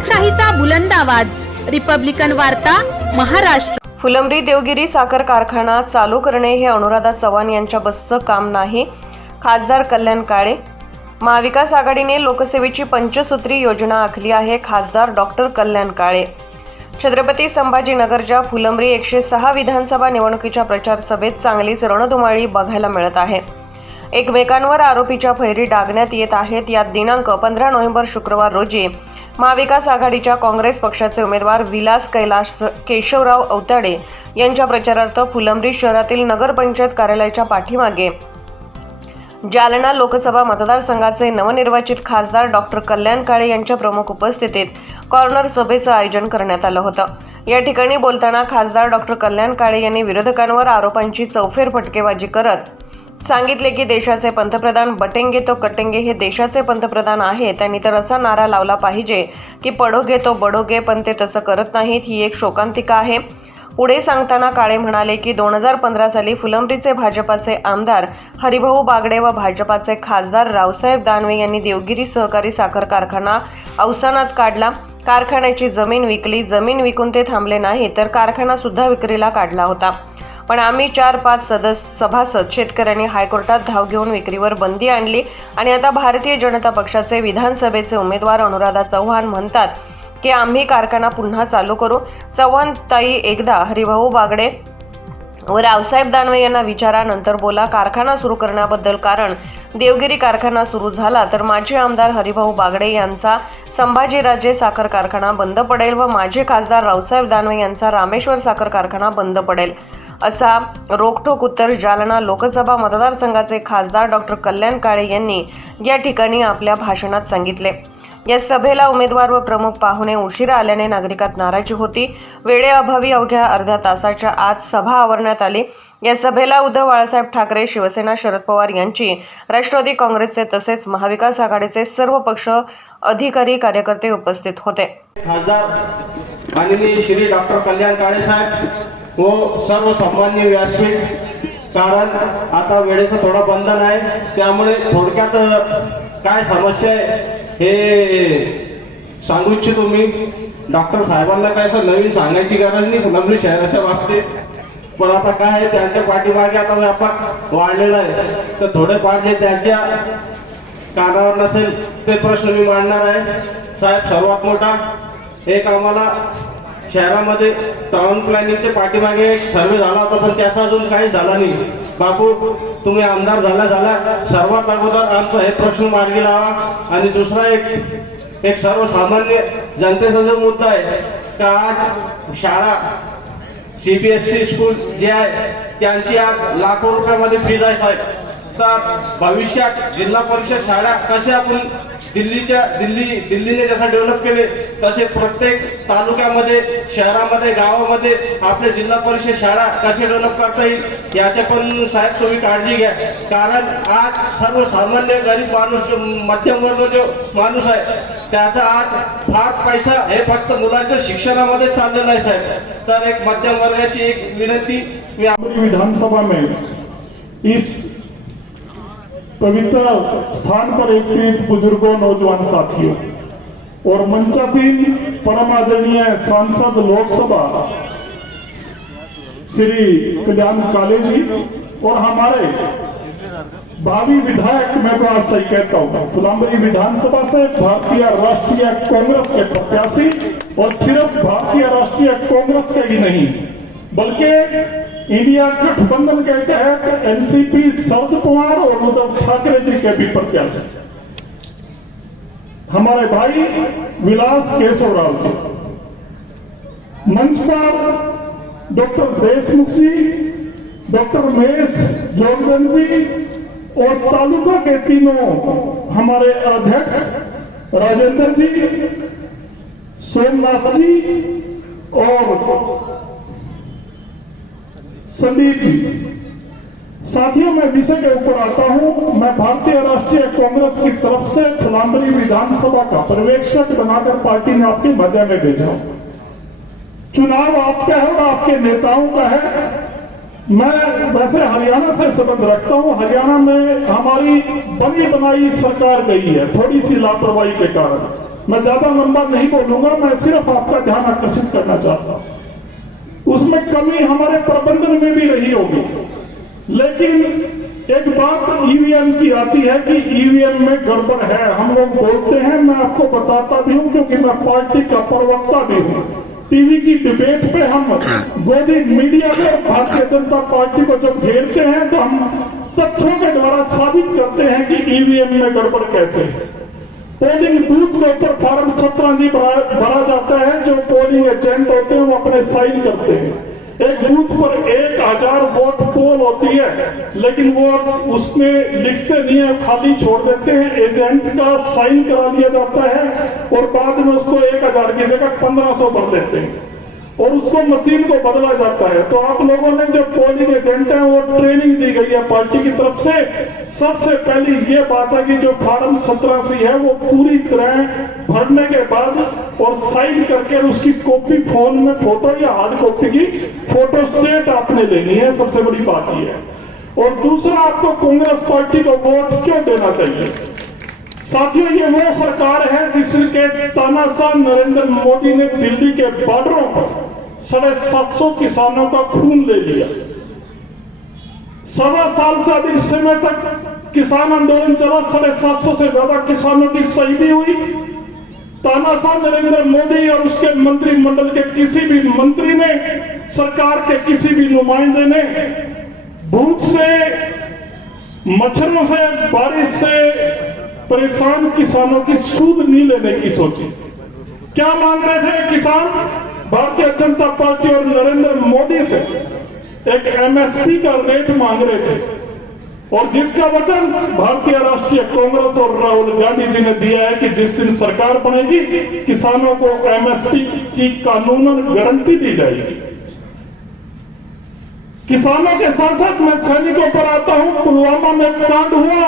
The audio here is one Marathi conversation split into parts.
लोकशाहीचा बुलंद आवाज, रिपब्लिकन वार्ता, महाराष्ट्र। फुलंब्री देवगिरी साखर कारखाना चालू करणे हे अनुराधा चव्हाण यांच्या बसचं काम नाही, खासदार कल्याण काळे। महाविकास आघाडीने लोकसेवेची पंचसूत्री योजना आखली आहे, खासदार डॉक्टर कल्याण काळे। छत्रपती संभाजीनगरच्या फुलंब्री 106 विधानसभा निवडणुकीच्या प्रचार सभेत चांगलीच रणधुमाळी बघायला मिळत आहे। एकमेकांवर आरोपीच्या फैरी डागण्यात येत आहेत। यात दिनांक 15 नोव्हेंबर शुक्रवार रोजी महाविकास आघाडीच्या काँग्रेस पक्षाचे उमेदवार विलास कैलास केशवराव अवताडे यांच्या प्रचारार्थ फुलंब्री शहरातील नगरपंचायत कार्यालयाच्या पाठीमागे जालना लोकसभा मतदारसंघाचे नवनिर्वाचित खासदार डॉक्टर कल्याण काळे यांच्या प्रमुख उपस्थितीत कॉर्नर सभेचं आयोजन करण्यात आलं होतं। या ठिकाणी बोलताना खासदार डॉक्टर कल्याण काळे यांनी विरोधकांवर आरोपांची चौफेर फटकेबाजी करत सांगितले की देशाचे पंतप्रधान बटेंगे तो कटेंगे हे देशाचे पंतप्रधान आहेत। त्यांनी तर असा नारा लावला पाहिजे की पडोगे तो बडोगे, पण ते तसं करत नाहीत। ही एक शोकांतिका आहे। पुढे सांगताना काळे म्हणाले की 2015 साली फुलंब्रीचे भाजपाचे आमदार हरिभाऊ बागडे व भाजपाचे खासदार रावसाहेब दानवे यांनी देवगिरी सहकारी साखर कारखाना अवसानात काढला। कारखान्याची जमीन विकली। जमीन विकून ते थांबले नाही तर कारखाना सुद्धा विक्रीला काढला होता। पण आम्ही 4-5 सभासद शेतकऱ्यांनी हायकोर्टात धाव घेऊन विक्रीवर बंदी आणली आणि आता भारतीय जनता पक्षाचे विधानसभेचे उमेदवार अनुराधा चव्हाण म्हणतात की आम्ही कारखाना पुन्हा चालू करू। चव्हाण ताई एकदा हरिभाऊ बागडे व रावसाहेब दानवे यांना विचारा, नंतर बोला कारखाना सुरू करण्याबद्दल, कारण देवगिरी कारखाना सुरू झाला तर माजी आमदार हरिभाऊ बागडे यांचा संभाजीराजे साखर कारखाना बंद पडेल व माजी खासदार रावसाहेब दानवे यांचा रामेश्वर साखर कारखाना बंद पडेल, असा रोखठोक उत्तर जालना लोकसभा मतदारसंघाचे खासदार डॉक्टर कल्याण काळे यांनी या ठिकाणी आपल्या भाषणात सांगितले। या सभेला उमेदवार व प्रमुख पाहुणे उशिरा आल्याने नागरिकात नाराजी होती। वेळेअभावी अवघ्या अर्ध्या तासाच्या आत सभा आवरण्यात आली। या सभेला उद्धव बाळासाहेब ठाकरे, शिवसेना शरद पवार यांची, राष्ट्रवादी काँग्रेसचे तसेच महाविकास आघाडीचे सर्व पक्ष अधिकारी कार्यकर्ते उपस्थित होते। खासदार माननीय श्री डॉक्टर कल्याण काळे साहेब व सर्व सामान्य व्यासपीठ, कारण आता वेळेचं थोडं बंधन आहे, त्यामुळे थोडक्यात काय समस्या आहे हे सांगू इच्छितो मी। डॉक्टर साहेबांना काय असं नवीन सांगायची गरज नाही फुलंब्री शहराच्या बाबतीत, पण आता काय आहे त्यांच्या पाठीमागे आता व्यापक वाढलेला आहे, तर थोडेफार जे त्यांच्या कानावर नसेल ते प्रश्न मी मांडणार आहे। साहेब, सर्वात मोठा एक आम्हाला शहरामध्ये टाउन प्लॅनिंगच्या पाठीमागे एक सर्वे झाला होता, पण त्याचा अजून काही झाला नाही। बापू, तुम्ही आमदार झाला सर्वात अगोदर आमचा हे प्रश्न मार्गी लावा। आणि दुसरा एक सर्वसामान्य जनतेचा जो मुद्दा आहे का आज शाळा CBSE स्कूल जे आहे त्यांची आज लाखो रुपयामध्ये फीज आहे साहेब, तर भविष्यात जिल्हा परिषद शाळा कशा आपण दिल्लीने जसं डेव्हलप केले तसे प्रत्येक तालुक्यामध्ये, शहरामध्ये, गावामध्ये आपल्या जिल्हा परिषद शाळा कसे डेव्हलप करता येईल याचे पण साहेब तुम्ही काळजी घ्या। कारण आज सर्वसामान्य गरीब माणूस, मध्यम वर्ग जो माणूस आहे त्याचा आज फार पैसा हे फक्त मुलांच्या शिक्षणामध्ये चाललेला आहे साहेब। तर एक मध्यम वर्गाची एक विनंती मी विधानसभा में इस पवित्र स्थान पर एकत्रित बुजुर्गों, नौजवान साथियों और मंचासीन परम आदरणीय सांसद लोकसभा श्री कल्याण काले जी और हमारे भावी विधायक, मैं तो आज सही कहता हूँ, फुलंब्री विधानसभा से भारतीय राष्ट्रीय कांग्रेस के प्रत्याशी, और सिर्फ भारतीय राष्ट्रीय कांग्रेस के ही नहीं बल्कि इंडिया गठबंधन के तहत NCP शरद पवार और उद्धव ठाकरे जी के भी प्रत्याशी हमारे भाई विलास केशवराव जी, मंच पर डॉक्टर देशमुख जी, डॉक्टर महेश जोगदन जी और तालुका के तीनों हमारे अध्यक्ष राजेंद्र जी, सोमनाथ जी और संदीप जी। साथियों, मैं विषय के ऊपर आता हूं। मैं भारतीय राष्ट्रीय कांग्रेस की तरफ से फुलंब्री विधानसभा का पर्यवेक्षक बनाकर पार्टी ने आपके मध्य में भेजा। चुनाव आपका है और आपके नेताओं का है। मैं वैसे हरियाणा से संबंध रखता हूं। हरियाणा में हमारी बनी बनाई सरकार गई है, थोड़ी सी लापरवाही के कारण। मैं ज्यादा लंबा नहीं बोलूंगा, मैं सिर्फ आपका ध्यान आकर्षित करना चाहता हूं। उसमें कमी हमारे प्रबंधन में भी रही होगी, लेकिन एक बात ईवीएम की आती है कि ईवीएम में गड़बड़ है, हम लोग बोलते हैं, मैं आपको बताता भी हूं क्योंकि मैं पार्टी का प्रवक्ता भी हूं। टीवी की डिबेट पे हम गोदी मीडिया में भारतीय जनता पार्टी को जब घेरते हैं तो हम तथ्यों के द्वारा साबित करते हैं कि ईवीएम में गड़बड़ कैसे है। पोलिंग बूथ के ऊपर फॉर्म 17 भरा जाता है, जो पोलिंग एजेंट होते हैं वो अपने साइन करते हैं। एक बूथ पर 1000 वोट पोल होती है, लेकिन वो उसमें लिखते नहीं है, खाली छोड़ देते हैं। एजेंट का साइन करा दिया जाता है और बाद में उसको 1000 की जगह 1500 भर देते हैं और उसको मशीन को बदला जाता है। तो आप लोगों ने जो पोलिंग एजेंट है वो ट्रेनिंग दी गई है पार्टी की तरफ से। सबसे पहली ये बात है कि जो फॉर्म 17 है वो पूरी तरह भरने के बाद और साइन करके उसकी कॉपी फोन में फोटो या हार्ड कॉपी की फोटो स्टेट आपने लेनी है, सबसे बड़ी बात ये है। और दूसरा, आपको कांग्रेस पार्टी को वोट क्यों देना चाहिए? साथियों, ये वो सरकार है जिसके तानाशाह नरेंद्र मोदी ने दिल्ली के बॉर्डरों पर 750 किसानों का खून ले लिया। 1.25 साल से अधिक समय तक किसान आंदोलन चला, 750 से ज्यादा किसानों की शहीदी हुई। तानाशाह नरेंद्र मोदी और उसके मंत्रिमंडल के किसी भी मंत्री ने, सरकार के किसी भी नुमाइंदे ने भूख से, मच्छरों से, बारिश से परेशान किसानों की सूद नहीं लेने की सोची। क्या मांग रहे थे किसान? भारतीय जनता पार्टी और नरेंद्र मोदी से एक एमएसपी का रेट मांग रहे थे, और जिसका वचन भारतीय राष्ट्रीय कांग्रेस और राहुल गांधी जी ने दिया है कि जिस दिन सरकार बनेगी किसानों को एमएसपी की कानूनन गारंटी दी जाएगी। किसानों के साथ साथ मैं सैनिकों पर आता हूं। पुलवामा में कांड हुआ,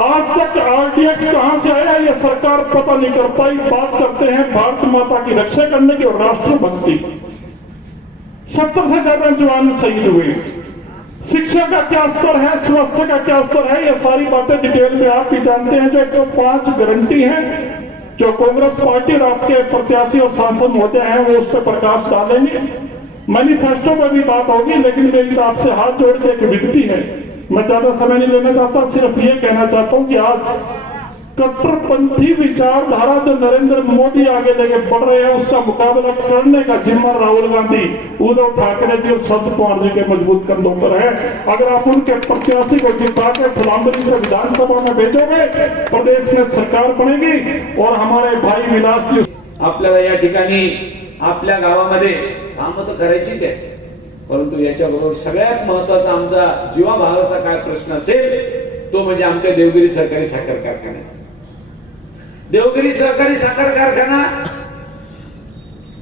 आज तक आरडीएक्स कहां से आया यह सरकार पता नहीं कर पाई। बात करते हैं भारत माता की रक्षा करने की और राष्ट्रभक्ति की। 70 से ज्यादा जवान शहीद हुए। शिक्षा का क्या स्तर है, स्वास्थ्य का क्या स्तर है, ये सारी बातें डिटेल में आप भी जानते हैं। जो 5 गारंटी हैं जो कांग्रेस पार्टी और आपके प्रत्याशी और सांसद होते हैं वो उस पर प्रकाश डालेंगे। मैनिफेस्टो पर भी बात होगी, लेकिन मेरी तो आपसे हाथ जोड़ के एक विनती है, मैं ज्यादा समय नहीं लेना चाहता, सिर्फ ये कहना चाहता हूं कि आज कट्टरपंथी विचारधारा जो नरेंद्र मोदी आगे लेके बढ़ रहे हैं उसका मुकाबला करने का जिम्मा राहुल गांधी, उद्धव ठाकरे जी और शरद पवार जी के मजबूत कंधों पर है। अगर आप उनके प्रत्याशी को जिता के फुलांबरी से विधानसभा में भेजोगे, प्रदेश में सरकार बनेगी और हमारे भाई विलास जी। आपल्याला या ठिकाणी आपल्या गावामध्ये कामं तर करायचीच आहे, परंतु याच्याबरोबर सगळ्यात महत्वाचा आमचा जीवाभावाचा काय प्रश्न असेल तो म्हणजे आमच्या देवगिरी सहकारी साखर कारखान्याचा। देवगिरी सहकारी साखर कारखाना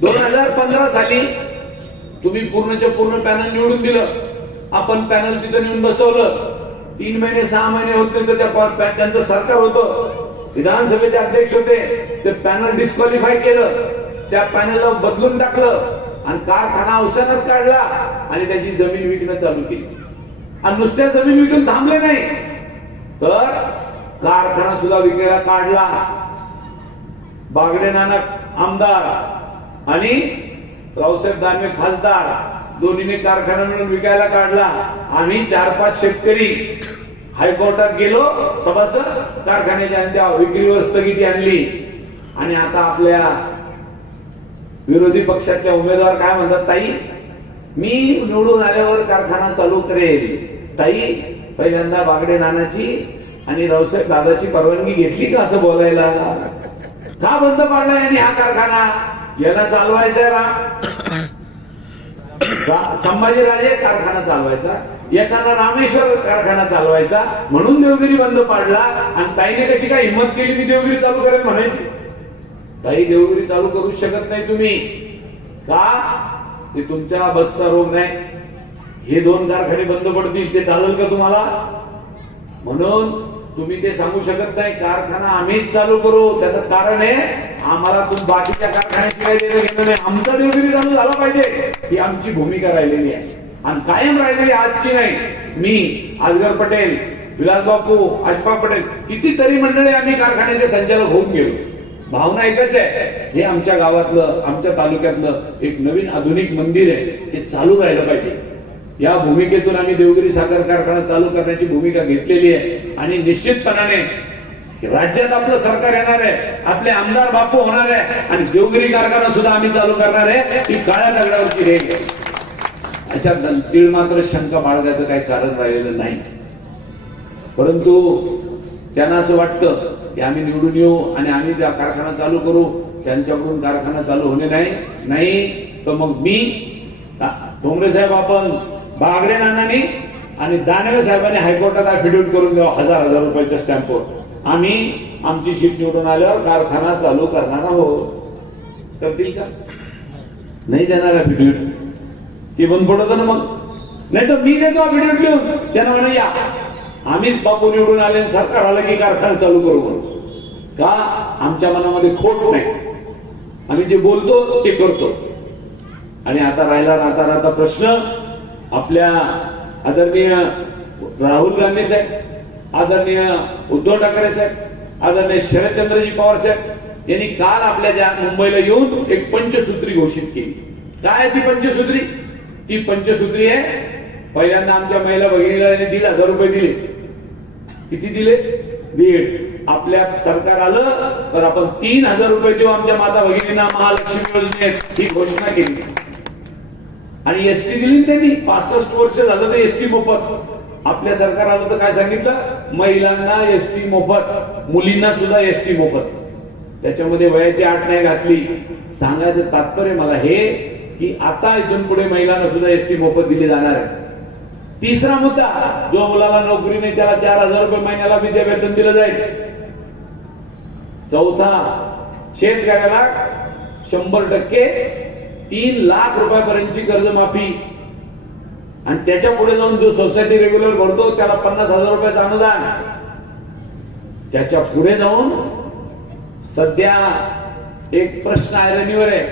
2015 साली तुम्ही पूर्णच्या पूर्ण पॅनल निवडून दिलं, आपण पॅनल तिथं नेऊन बसवलं। 3 महिने 6 महिने होते तर त्यांचं सरकार होतं, विधानसभेचे अध्यक्ष होते, ते पॅनल डिस्क्वालिफाय केलं, त्या पॅनलला बदलून टाकलं आणि कारखाना अवसानात काढला आणि त्याची जमीन विकणं चालू केली। आणि नुसत्या जमीन विकून थांबले नाही तर कारखाना सुद्धा विकायला काढला। बागडे नाना आमदार आणि रावसाहेब दानवे खासदार दोन्हीने कारखाना मिळून विकायला काढला। आम्ही 4-5 शेतकरी हायकोर्टात गेलो, सभासद कारखान्याच्या त्या विक्रीवर स्थगिती आणली। आणि आता आपल्या विरोधी पक्षातल्या उमेदवार काय म्हणतात, ताई मी निवडून आल्यावर कारखाना चालू करेल। ताई पहिल्यांदा बागडे नानाची आणि रावसाहेब दादाची परवानगी घेतली का असं बोलायला? का बंद पाडला यांनी हा कारखाना? याला चालवायचा संभाजीराजे कारखाना चालवायचा, एखादा रामेश्वर कारखाना चालवायचा, म्हणून देवगिरी बंद पाडला। आणि ताईने कशी काय हिंमत केली मी देवगिरी चालू करेल म्हणायची? ताई देवगिरी चालू करू शकत नाही तुम्ही, का? ते तुमच्या बसचा रोग नाही। हे 2 कारखाने बंद पडतील ते चालेल का तुम्हाला? म्हणून तुम्ही ते सांगू शकत नाही कारखाना आम्हीच चालू करू। त्याचं कारण आहे आम्हाला बाकीच्या कारखान्याची काही देणं घेणं नाही, आमचा देवगिरी चालू झाला पाहिजे ही आमची भूमिका राहिलेली आहे आणि कायम राहिलेली आजची नाही। मी आजगर पटेल, विलास बापू, अशफाक पटेल, कितीतरी मंडळी आम्ही कारखान्याचे संचालक होऊन गेलो। भावना एकच आहे, हे आमच्या गावातलं, आमच्या तालुक्यातलं एक नवीन आधुनिक मंदिर आहे, ते चालू राहिलं पाहिजे. या भूमिकेतून आम्ही देवगिरी साखर कारखाना चालू करण्याची भूमिका घेतलेली आहे आणि निश्चितपणाने राज्यात आपलं सरकार येणार आहे, आपले आमदार बापू होणार आहे आणि देवगिरी कारखाना सुद्धा आम्ही चालू करणार आहे. ही काळ्या दगडावरची रेग आहे, याच्यात तीळ मात्र शंका बाळगायचं काही कारण राहिलेलं नाही. परंतु त्यांना असं वाटतं की आम्ही निवडून येऊ आणि आम्ही कारखाना चालू करू, त्यांच्याकडून कारखाना चालू होणे नाही तर मग मी डोंगरे साहेब, आपण बागडे नानांनी आणि दानवे साहेबांनी हायकोर्टात अफिडेव्हिट करून द्यावं 1000 रुपयाच्या स्टॅम्पवर, आम्ही आमची शीट निवडून आल्यावर कारखाना चालू करणार आहोत. करतील का? नाही देणार अफिडेव्हिट, ते बंद पडत ना मग. नाही तर मी देतो अफिडेव्हिट लिहून, त्यांना म्हणा या आम्हीच बापू निवडून आले, सरकार आलं की कारखाना चालू करू म्हणून. का? आमच्या मनामध्ये खोट नाही, आम्ही जे बोलतो ते करतो. आणि आता राहता प्रश्न आपल्या आदरणीय राहुल गांधी साहेब, आदरणीय उद्धव ठाकरे साहेब, आदरणीय शरदचंद्रजी पवार साहेब यांनी काल आपल्या मुंबईला येऊन एक पंचसूत्री घोषित केली. काय ती पंचसूत्री? ती पंचसूत्री आहे, पहिल्यांदा आमच्या महिला भगिनीला 1,000 रुपये दिले. किती दिले? 1.5. आपल्या सरकार आलं तर आपण 3,000 रुपये देऊ आमच्या माता भगिनींना महालक्ष्मी योजनेत, ही घोषणा केली. आणि एसटी दिली त्यांनी. 65 वर्ष झालं तर एसटी मोफत. आपल्या सरकार आलं तर काय सांगितलं? महिलांना एसटी मोफत, मुलींना सुद्धा एसटी मोफत. त्याच्यामध्ये वयाची अट नाही घातली. सांगायचं तात्पर्य मला हे की आता इथून पुढे महिलांना सुद्धा एसटी मोफत दिली जाणार आहे. तिसरा मुद्दा, जो मुलाला नोकरी नाही त्याला 4,000 रुपये महिन्याला विद्यावेतन दिलं जाईल. चौथा, शेतकऱ्याला 100% 3 लाख रुपयापर्यंतची कर्जमाफी आणि त्याच्या पुढे जाऊन जो सोसायटी रेग्युलर भरतो त्याला 50,000 रुपयाचं अनुदान. त्याच्या पुढे जाऊन सध्या एक प्रश्न आयरणीवर आहे,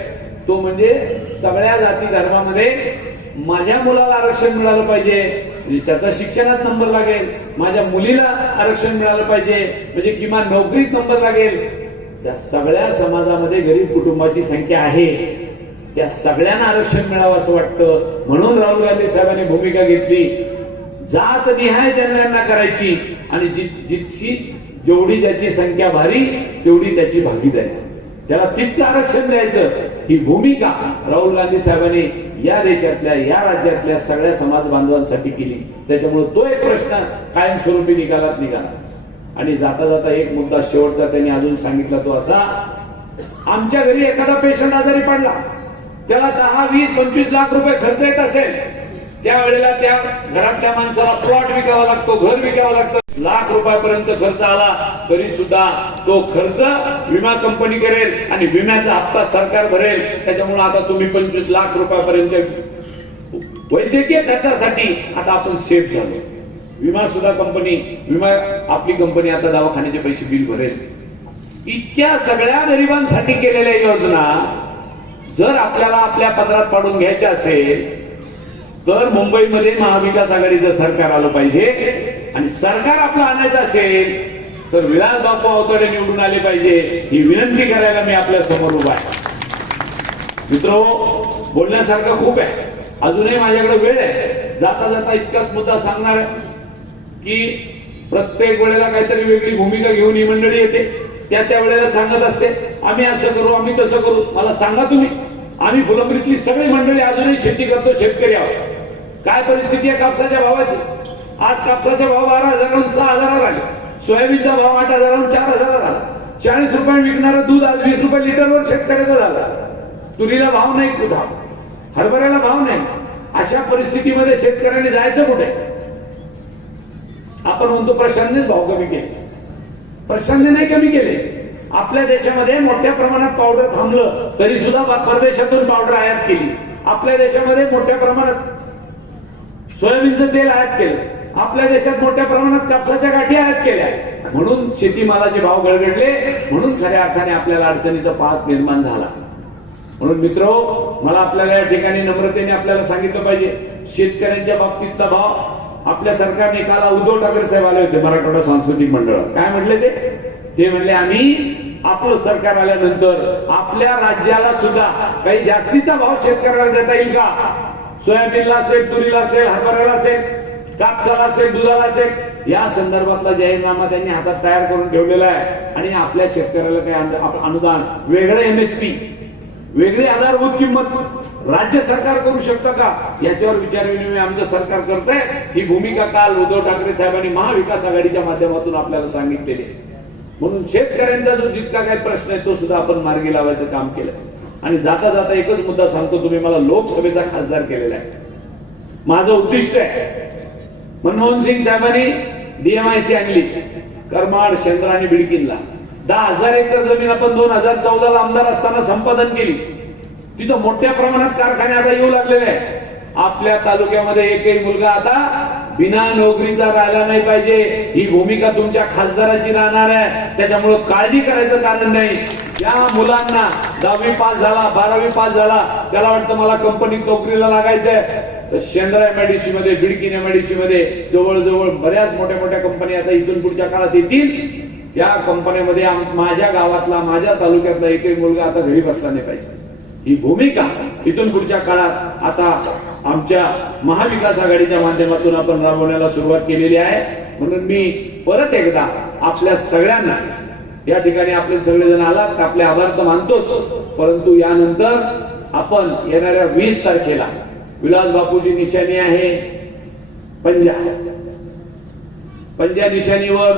तो म्हणजे सगळ्या जाती धर्मामध्ये माझ्या मुलाला आरक्षण मिळालं पाहिजे, त्याचा शिक्षणात नंबर लागेल, माझ्या मुलीला आरक्षण मिळालं पाहिजे, म्हणजे किमान नोकरीत नंबर लागेल. त्या सगळ्या समाजामध्ये गरीब कुटुंबाची संख्या आहे, त्या सगळ्यांना आरक्षण मिळावं असं वाटतं. म्हणून राहुल गांधी साहेबांनी भूमिका घेतली, जात निहाय जनगणना करायची आणि जितकी जेवढी ज्याची संख्या भारी तेवढी त्याची भागीदारी, त्याला तितकं आरक्षण द्यायचं. ही भूमिका राहुल गांधी साहेबांनी या देशातल्या, या राज्यातल्या सगळ्या समाज बांधवांसाठी केली. त्याच्यामुळे तो एक प्रश्न कायमस्वरूपी निकालात निघाला. आणि जाता जाता एक मुद्दा शेवटचा त्यांनी अजून सांगितला, तो असा, आमच्या घरी एखादा पेशंट आजारी पडला, त्याला 10, 20, 25 लाख रुपये खर्च येत असेल, त्यावेळेला त्या घरातल्या माणसाला प्लॉट विकावा लागतो, घर विकावं लागतं. लाख रुपयापर्यंत खर्च आला तरी सुद्धा तो खर्च विमा कंपनी करेल आणि विम्याचा हप्ता सरकार भरेल. त्याच्यामुळे आता तुम्ही 25 लाख रुपयापर्यंत वैद्यकीय खर्चासाठी आता आपण सेफ झालो. विमा सुद्धा कंपनी, विमा आपली कंपनी आता दवाखान्याचे पैसे बिल भरेल. इतक्या सगळ्या गरिबांसाठी केलेल्या योजना जर आपल्याला आपल्या पदरात पाडून घ्यायच्या असेल तर मुंबईमध्ये महाविकास आघाडीचं सरकार आलं पाहिजे. आणि सरकार आपलं आणायचं असेल तर विलास बापू अवतडे निवडून आले पाहिजे. ही विनंती करायला मी आपल्या समोर उभा आहे. मित्रो, बोलण्यासारखं खूप आहे, अजूनही माझ्याकडे वेळ आहे. जाता जाता इतकाच मुद्दा सांगणार की प्रत्येक वेळेला काहीतरी वेगळी भूमिका घेऊन ही मंडळी येते, त्या वेळेला सांगत असते आम्ही असं करू, आम्ही तसं करू. मला सांगा तुम्ही, आम्ही फुलंब्रीतली सगळी मंडळी अजूनही शेती करतो, शेतकरी आहोत. काय परिस्थिती आहे कापसाच्या भावाची? आज कापसाचे भाव 12,000वरून 6,000 आले, सोयाबीनचा भाव 8,000वरून 4,000 आला. 40 रुपये विकणारं दूध आज 20 रुपये लिटरवर शेतकऱ्याचं झालं. तुरीला भाव नाही, हरभऱ्याला भाव नाही. अशा परिस्थितीमध्ये शेतकऱ्यांनी जायचं कुठे? आपण म्हणतो प्रशासनानेच भाव कमी केले. प्रशासनाने नाही कमी केले. आपल्या देशामध्ये मोठ्या प्रमाणात पावडर थांबलं तरी सुद्धा परदेशातून पावडर आयात केली. आपल्या देशामध्ये मोठ्या प्रमाणात सोयाबीनचं तेल आयात केलं. आपल्या देशात मोठ्या प्रमाणात कापसाच्या गाठी आयात केल्या. म्हणून शेतीमालाचे भाव गडगडले. म्हणून खऱ्या अर्थाने आपल्याला अडचणीचा पाहत निर्माण झाला. म्हणून मित्रो, मला आपल्याला या ठिकाणी नम्रतेने आपल्याला सांगितलं पाहिजे, शेतकऱ्यांच्या बाबतीतला भाव आपल्या सरकारने काल उद्धव ठाकरे साहेब आले होते मराठवाडा सांस्कृतिक मंडळात. काय म्हटले ते? म्हणले आम्ही आपलं सरकार आल्यानंतर आपल्या राज्याला सुद्धा काही जास्तीचा भाव शेतकऱ्याला देता येईल का? सोयाबीनला असेल, तुरीला असेल, हरभऱ्याला असेल, कापसाला असेल, दुधाला असेल, या संदर्भातला जाहीरनामा त्यांनी हातात तयार करून ठेवलेला आहे. आणि आपल्या शेतकऱ्याला काही अनुदान, वेगळं MSP, वेगळी आधारभूत किंमत राज्य सरकार करू शकतं का? याच्यावर विचार विनिमय आमचं सरकार करतंय. ही भूमिका काल उद्धव ठाकरे साहेबांनी महाविकास आघाडीच्या माध्यमातून आपल्याला सांगितलेली आहे. म्हणून शेतकऱ्यांचा जो जितका काही प्रश्न आहे तो सुद्धा आपण मार्गी लावायचं काम केलं. आणि जाता जाता एकच मुद्दा सांगतो, तुम्ही मला लोकसभेचा खासदार केलेला आहे. माझं उद्दिष्ट आहे, मनमोहन सिंग साहेबांनी DMIC आणली करमाड, शेंद्रा आणि बिडकीनला. 10,000 एकर जमीन आपण 2014ला आमदार असताना संपादन केली. तिथं मोठ्या प्रमाणात कारखाने आता येऊ लागलेले आहेत. आपल्या तालुक्यामध्ये एकही मुलगा आता बिना नोकरीचा राहिला नाही पाहिजे, ही भूमिका तुमच्या खासदाराची राहणार आहे. त्याच्यामुळे काळजी करायचं कारण नाही. या मुलांना 10वी पास झाला, 12वी पास झाला, त्याला वाटतं मला कंपनीत नोकरीला लागायचंय, तर शेंद्रा MIDC मध्ये, बिडकीन MIDC मध्ये जवळजवळ बऱ्याच मोठ्या मोठ्या कंपन्या आता इथून पुढच्या काळात येतील. त्या कंपन्यांमध्ये माझ्या गावातला, माझ्या तालुक्यातला एकही मुलगा आता घरी बसला नाही पाहिजे. ही भूमिका इथून पुढच्या काळात आता आमच्या महाविकास आघाडीच्या माध्यमातून आपण राबवण्याला सुरुवात केलेली आहे. म्हणून मी परत एकदा आपल्या सगळ्यांना, या ठिकाणी आपले सगळेजण आलात, आपले आभार तर मानतोच, परंतु यानंतर आपण येणाऱ्या 20 तारखेला विलास बापूची निशाणी आहे पंजा निशाणीवर,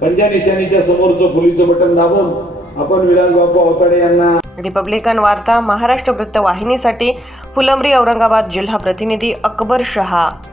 पंजा निशाणीच्या समोरचं फुलीचं बटन दाबून आपण विलास बापू अवताडे यांना. रिपब्लिकन वार्ता महाराष्ट्र वृत्तवाहिनीसाठी फुलंब्री, औरंगाबाद जिल्हा प्रतिनिधी अकबर शहा.